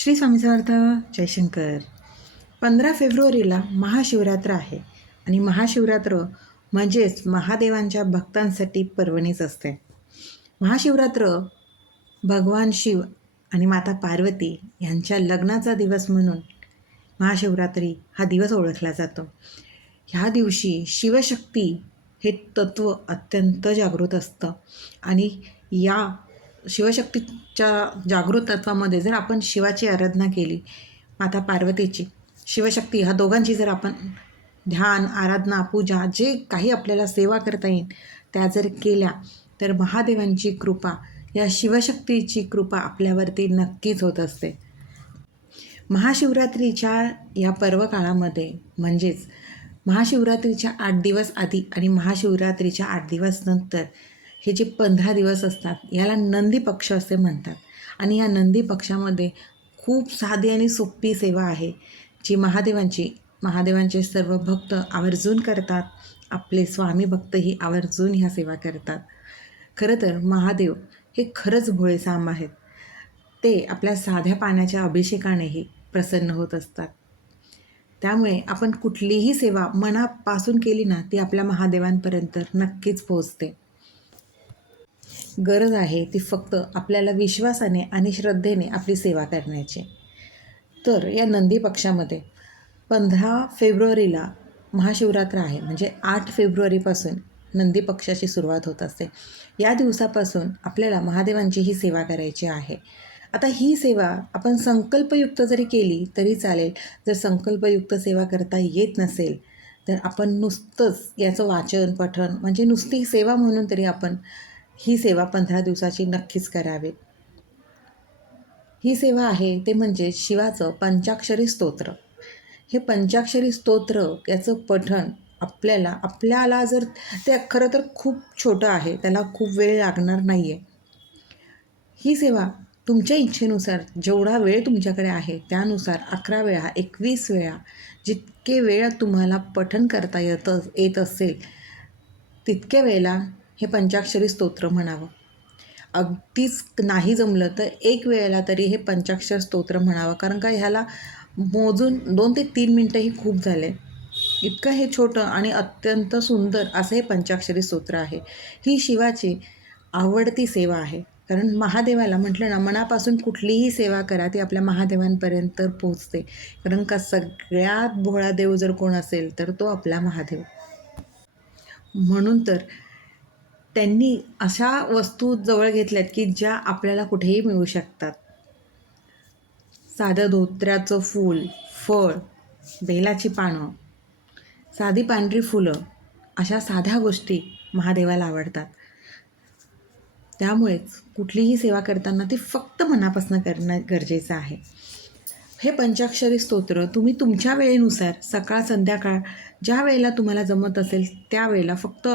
श्री स्वामी समर्थ. जयशंकर. 15 फेब्रुवारीला महाशिवरात्र आहे आणि महाशिवरात्र म्हणजेच महादेवांच्या भक्तांसाठी पर्वणीच असते. महाशिवरात्र भगवान शिव आणि माता पार्वती यांच्या लग्नाचा दिवस म्हणून महाशिवरात्री हा दिवस ओळखला जातो. ह्या दिवशी शिवशक्ती हे तत्त्व अत्यंत जागृत असतं आणि या शिवशक्तीच्या जागृत तत्वामध्ये जर आपण शिवाची आराधना केली, माता पार्वतीची, शिवशक्ती ह्या दोघांची जर आपण ध्यान, आराधना, पूजा, जे काही आपल्याला सेवा करता येईल त्या जर केल्या तर महादेवांची कृपा, या शिवशक्तीची कृपा आपल्यावरती नक्कीच होत असते. महाशिवरात्रीच्या या पर्व काळामध्ये म्हणजेच महाशिवरात्रीच्या 8 दिवस आधी आणि महाशिवरात्रीच्या 8 दिवस नंतर हे जे 15 दिवस असतात याला नंदी पक्ष असे म्हणतात. आणि या नंदी पक्षामध्ये खूप साधी आणि सोपी सेवा आहे जी महादेवांचे सर्व भक्त आवर्जून करतात. आपले स्वामी भक्तही आवर्जून ह्या सेवा करतात. खरं तर महादेव हे खरंच भोळेसाम आहेत. ते आपल्या साध्या पाण्याच्या अभिषेकानेही प्रसन्न होत असतात. त्यामुळे आपण कुठलीही सेवा मनापासून केली ना ती आपल्या महादेवांपर्यंत नक्कीच पोहोचते. गरज आहे ती फक्त आपल्याला विश्वासाने आणि श्रद्धेने आपली सेवा करण्याची. तर या नंदी पक्षामध्ये 15 फेब्रुवारीला महाशिवरात्र आहे, म्हणजे 8 फेब्रुवारीपासून नंदी पक्षाची सुरुवात होत असते. या दिवसापासून आपल्याला महादेवांची ही सेवा करायची आहे. आता ही सेवा आपण संकल्पयुक्त जरी केली तरी चालेल. जर संकल्पयुक्त सेवा करता येत नसेल तर आपण नुसतंच याचं वाचन, पठण म्हणजे नुसती सेवा म्हणून तरी आपण ही सेवा 15 दिवसाची नक्कीच करावी. ही सेवा आहे ते म्हणजे शिवाचं पंचाक्षरी स्तोत्र. हे पंचाक्षरी स्तोत्र याचं पठण आपल्याला जर ते खरं तर खूप छोटं आहे, त्याला खूप वेळ लागणार नाही आहे. ही सेवा तुमच्या इच्छेनुसार जेवढा वेळ तुमच्याकडे आहे त्यानुसार 11 वेळा, 21 वेळा, जितके वेळ तुम्हाला पठण करता येत असेल तितक्या वेळेला हे पंचाक्षरी स्तोत्र म्हणावं. अगदीच नाही जमलं तर 1 वेळेला तरी हे पंचाक्षर स्तोत्र म्हणावं, कारण का ह्याला मोजून 2 ते 3 मिनटंही खूप झाले. इतकं हे छोटं आणि अत्यंत सुंदर असं हे पंचाक्षरी स्तोत्र आहे. ही शिवाची आवडती सेवा आहे, कारण महादेवाला म्हटलं ना, मनापासून कुठलीही सेवा करा ती आपल्या महादेवांपर्यंत पोहोचते. कारण का सगळ्यात भोळा देव जर कोण असेल तर तो आपला महादेव. म्हणून तर त्यांनी अशा वस्तू जवळ घेतल्यात की ज्या आपल्याला कुठेही मिळू शकतात. साधं धोत्र्याचं फूल, फळ, बेलाची पानं, साधी पांढरी फुलं, अशा साध्या गोष्टी महादेवाला आवडतात. त्यामुळेच कुठलीही सेवा करताना ती फक्त मनापासून करणं गरजेचं आहे. हे पंचाक्षरी स्तोत्र तुम्ही तुमच्या वेळेनुसार सकाळ, संध्याकाळ ज्या वेळेला तुम्हाला जमत असेल त्यावेळेला, फक्त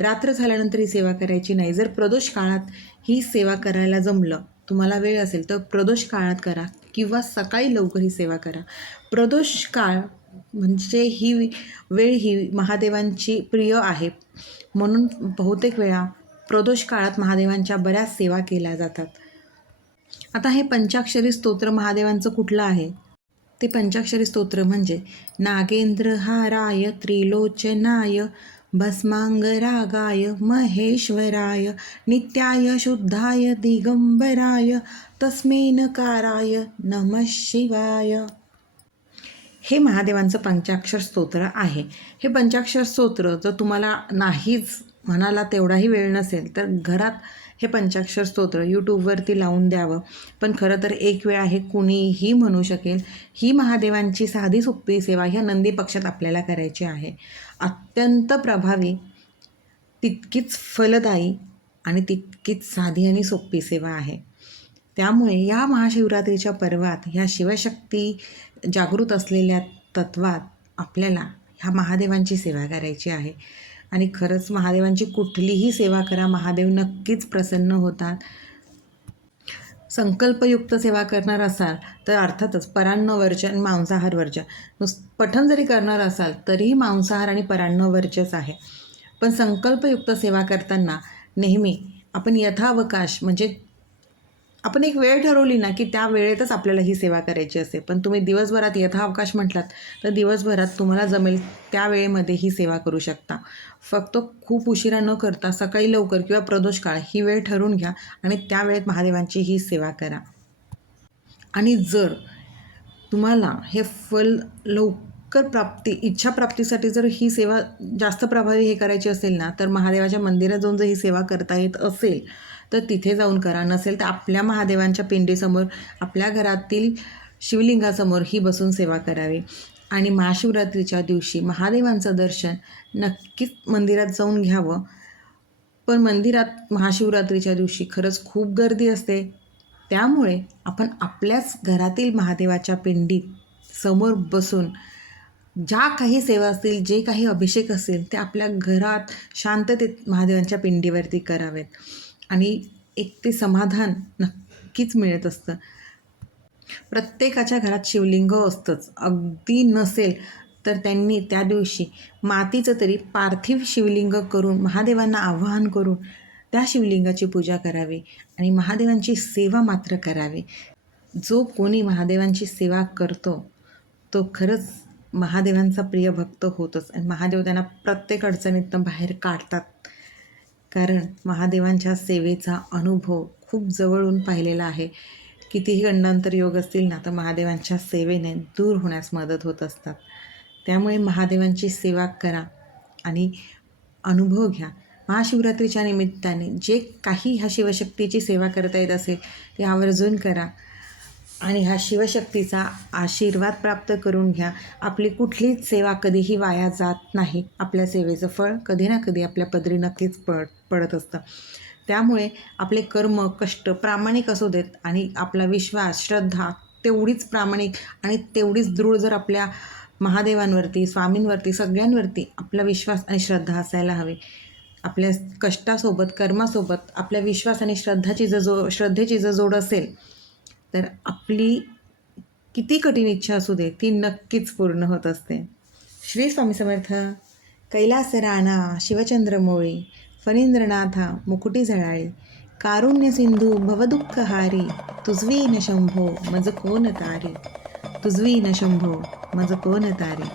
रात्र झाल्यानंतर ही सेवा करायची नाही. जर प्रदोष काळात ही सेवा करायला जमलं, तुम्हाला वेळ असेल तर प्रदोष काळात करा किंवा सकाळी लवकर ही सेवा करा. प्रदोष काळ म्हणजे ही वेळ ही महादेवांची प्रिय आहे, म्हणून बहुतेक वेळा प्रदोष काळात महादेवांच्या बऱ्याच सेवा केल्या जातात. आता हे पंचाक्षरी स्तोत्र महादेवांचं कुठलं आहे? ते पंचाक्षरी स्तोत्र म्हणजे नागेंद्रहाराय त्रिलोचनाय भस्मांगरागाय महेश्वराय नित्याय शुद्धाय दिगंबराय तस्मै नकाराय नमः शिवाय. हे महादेवांचं पंचाक्षर स्तोत्र आहे. हे पंचाक्षर स्तोत्र जर तुम्हाला नाहीच, मनाला तेवढाही वेळ नसेल तर घरात हे पंचाक्षर स्तोत्र यूट्यूबवरती लावून द्यावं. पण खरं तर 1 वेळा हे कुणीही म्हणू शकेल. ही महादेवांची साधी सोपी सेवा ह्या नंदी पक्षात आपल्याला करायची आहे. अत्यंत प्रभावी, तितकीच फलदायी आणि तितकीच साधी आणि सोपी सेवा आहे. त्यामुळे या महाशिवरात्रीच्या पर्वात ह्या शिवशक्ती जागृत असलेल्या तत्वात आपल्याला ह्या महादेवांची सेवा करायची आहे. आणि खरंच महादेवांची कुठलीही सेवा करा, महादेव नक्कीच प्रसन्न होतात. संकल्पयुक्त सेवा करणार असाल तर अर्थातच परान्न वर्जन, मांसाहार वर्जन. पठण जरी करणार असाल तरीही मांसाहार आणि परान्न वर्जच आहे. पण संकल्पयुक्त सेवा करताना नेहमी आपण यथावकाश म्हणजे आपण एक वेळ ठरवली ना की त्या वेळेतच आपल्याला ही सेवा करायची असते. पण तुम्ही दिवसभरात यथावकाश म्हटलात तर दिवसभरात तुम्हाला जमेल त्या वेळेमध्ये ही सेवा करू शकता. फक्त खूप उशिरा न करता सकाळी लवकर किंवा प्रदोष काळ ही वेळ ठरवून घ्या आणि त्या वेळेत महादेवांची ही सेवा करा. आणि जर तुम्हाला हे फल लवकर इच्छाप्राप्तीसाठी जर ही सेवा जास्त प्रभावी हे करायची असेल ना, तर महादेवाच्या मंदिरात जाऊन जर ही सेवा करता येत असेल तर तिथे जाऊन करा. नसेल तर आपल्या महादेवांच्या पिंडीसमोर, आपल्या घरातील शिवलिंगासमोर ही बसून सेवा करावी. आणि महाशिवरात्रीच्या दिवशी महादेवांचं दर्शन नक्कीच मंदिरात जाऊन घ्यावं. पण मंदिरात महाशिवरात्रीच्या दिवशी खरंच खूप गर्दी असते. त्यामुळे आपण आपल्याच घरातील महादेवाच्या पिंडीत समोर बसून ज्या काही सेवा असतील, जे काही अभिषेक असेल ते आपल्या घरात शांततेत महादेवांच्या पिंडीवरती करावेत. आणि एक ते समाधान नक्कीच मिळत असतं. प्रत्येकाच्या घरात शिवलिंग असतंच. अगदी नसेल तर त्यांनी त्या दिवशी मातीचं तरी पार्थिव शिवलिंग करून महादेवांना आवाहन करून त्या शिवलिंगाची पूजा करावी आणि महादेवांची सेवा मात्र करावी. जो कोणी महादेवांची सेवा करतो तो खरंच महादेवांचा प्रिय भक्त होतोच आणि महादेव त्यांना प्रत्येक अडचणीतनं बाहेर काढतात. कारण महादेवांच्या सेवेचा अनुभव खूप जवळून पाहिलेला आहे. कितीही गंडांतर योग असतील ना तर महादेवांच्या सेवेने दूर होण्यास मदत होत असतात. त्यामुळे महादेवांची सेवा करा आणि अनुभव घ्या. महाशिवरात्रीच्या निमित्ताने जे काही ह्या शिवशक्तीची सेवा करता येत असेल ते आवर्जून करा आणि ह्या शिवशक्तीचा आशीर्वाद प्राप्त करून घ्या. आपली कुठलीच सेवा कधीही वाया जात नाही. आपल्या सेवेचं फळ कधी ना कधी आपल्या पदरी नक्कीच पडत असतं. त्यामुळे आपले कर्म, कष्ट प्रामाणिक असू देत आणि आपला विश्वास, श्रद्धा तेवढीच प्रामाणिक आणि तेवढीच दृढ जर आपल्या महादेवांवरती, स्वामींवरती, सगळ्यांवरती आपला विश्वास आणि श्रद्धा असायला हवी. आपल्या कष्टासोबत, कर्मासोबत आपल्या विश्वास आणि श्रद्धेची जर जोड असेल तर आपली किती कठीण इच्छा असू दे ती नक्कीच पूर्ण होत असते. श्री स्वामी समर्थ. कैलास राणा शिवचंद्रमौळी, फणींद्रनाथा मुकुटी झळाळी, कारुण्य सिंधू भवदुःखहारी, तुझवी न शंभो मज कोण तारी, तुझवी न शंभो मज कोण तारी.